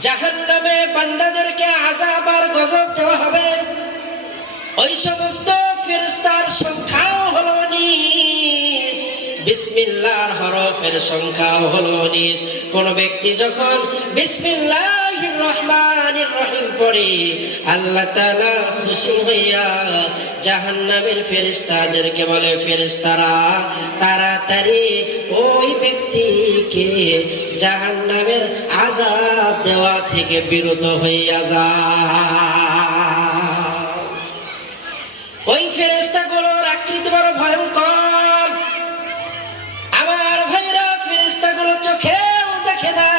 জাহান বান্দাদেরকে আজাব আর গজব দেওয়া হবে। ওই সমস্ত ফেরেস্তার সংখ্যাও হলো নিজ বিসমিল্লাহর হরফের সংখ্যাও হলো নিজ কোন ব্যক্তি যখন বিসমিল্লাহির রহমানির রহিম পড়ে, আল্লাহ তাআলা খুশি হইয়া জাহান্নামের ফেরেশতাদেরকে বলে, ফেরেশতারা, তাড়াতাড়ি ব্যক্তিকে জাহান্নামের আযাব দেওয়া থেকে বিরত হইয়া যায় ওই ফেরেস্তা গুলোর আকৃতি বড় ভয়ঙ্কর। আমার ভাইরা ফেরেস্তা গুলো চোখেও দেখে না,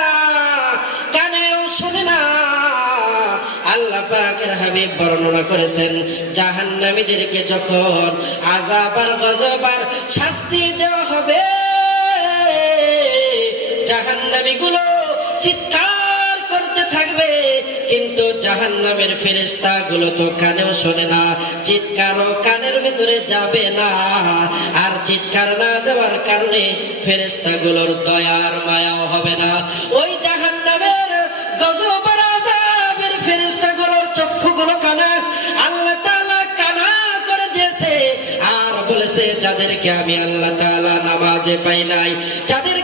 কানেও শুনে না। আল্লাহ পাকের হাবিব বর্ণনা করেছেন, জাহান্নামীদেরকে যখন আযাব আর গজব আর শাস্তি দেওয়া হবে চিৎকার করতে থাকবে, কিন্তু জাহান্নামের তো কানেও শোনে না, চিৎকারও কানের ভেতরে যাবে না। আর চিৎকার না যাওয়ার কারণে দয়ার মায়াও হবে না। ওই জাহান্নামের গজব আর আযাবের ফেরেস্তা গুলোর চক্ষু কানা, আল্লাহ তাআলা কানা করে দিয়েছে। আর বলেছে, যাদেরকে আমি আল্লাহ তাআলা নামাজে পাই নাই, যাদেরকে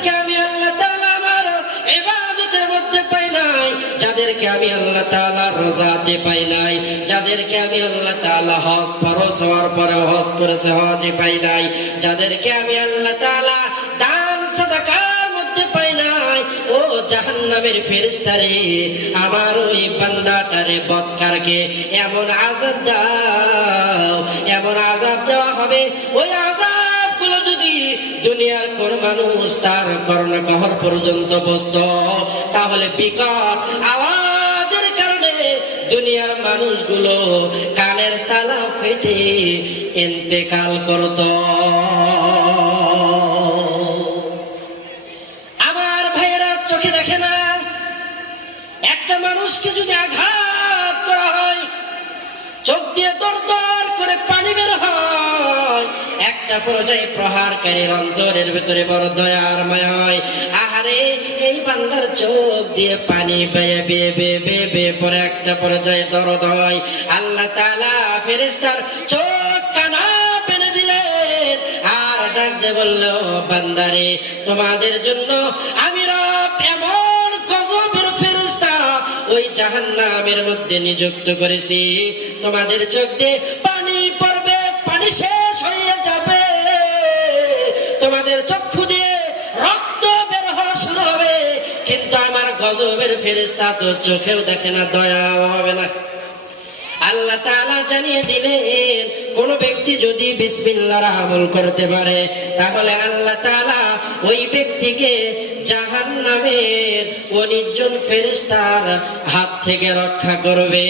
যাদেরকে আমি আল্লাহ তাআলা রোজাতে পাই নাই, যাদেরকে আমি আল্লাহ তাআলা হজ ফরজ হওয়ার পরে হজ করেছে হজে পাই নাই, যাদেরকে আমি আল্লাহ তাআলা দান সাদাকার মধ্যে পাই নাই, ও জাহান্নামের আমার ওই বান্দাটারে বদকারকে এমন দাও, এমন দেওয়া হবে, ওই যদি দুনিয়ার কোন মানুষ তার করোনা পর্যন্ত বসত, তাহলে বিকট মানুষগুলো কানের তালা ফেটে ইন্তেকাল করত। আমার ভাইয়েরা চোখে দেখে না, একটা মানুষকে যদি আঘাত করা হয়, চোখ দিয়ে দর দর করে পানি বের হয়, একটা পর্যায়ে প্রহারকারীর অন্তরের ভেতরে বড় দয়ার মায়া আহারে এই বান্দার চোখ দিয়ে পানি বেয়ে বেয়ে বেয়ে বেয়ে বেয়ে পরে একটা পর্যায়ে দরদ হয়। আল্লাহ তাআলা ফেরেশতার চোখ কানা বেঁধে দিলেন। আর ডাক দিয়ে বলল বান্দারে তোমাদের জন্য আমি রব এমন গজবের ফেরেশতা ওই জাহান্নামের মধ্যে নিযুক্ত করেছি। তোমাদের চোখ দিয়ে পানি পড়বে গজবের ফেরেশতা তো চোখেও দেখে না, দয়াও হবে না। আল্লাহ তাআলা জানিয়ে দিলেন, কোন ব্যক্তি যদি বিসমিল্লাহর আমল করতে পারে, তাহলে আল্লাহ তাআলা ওই ব্যক্তিকে জাহান্নামের অনির্জন ফেরেশতার হাত থেকে রক্ষা করবে।